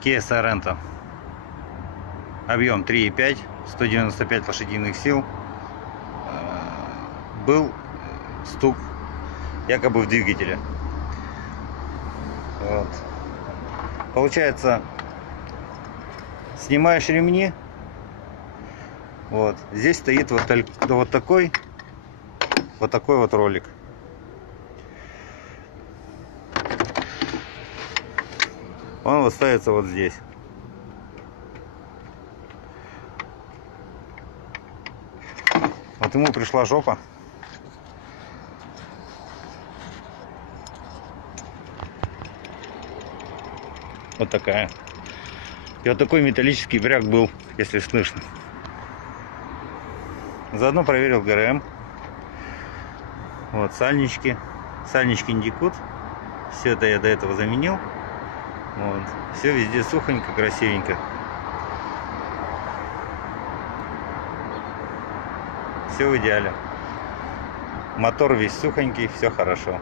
Kia Sorento. Объем 3,5, 195 лошадиных сил. Был стук якобы в двигателе. Вот. Получается, снимаешь ремни. Вот. Здесь стоит вот такой вот ролик. Он вот ставится вот здесь. Вот ему пришла жопа. Вот такая. И вот такой металлический бряк был, если слышно. Заодно проверил ГРМ. Вот сальнички. Сальнички не текут. Все это я до этого заменил. Вот. Все везде сухонько, красивенько. Все в идеале. Мотор весь сухонький, все хорошо.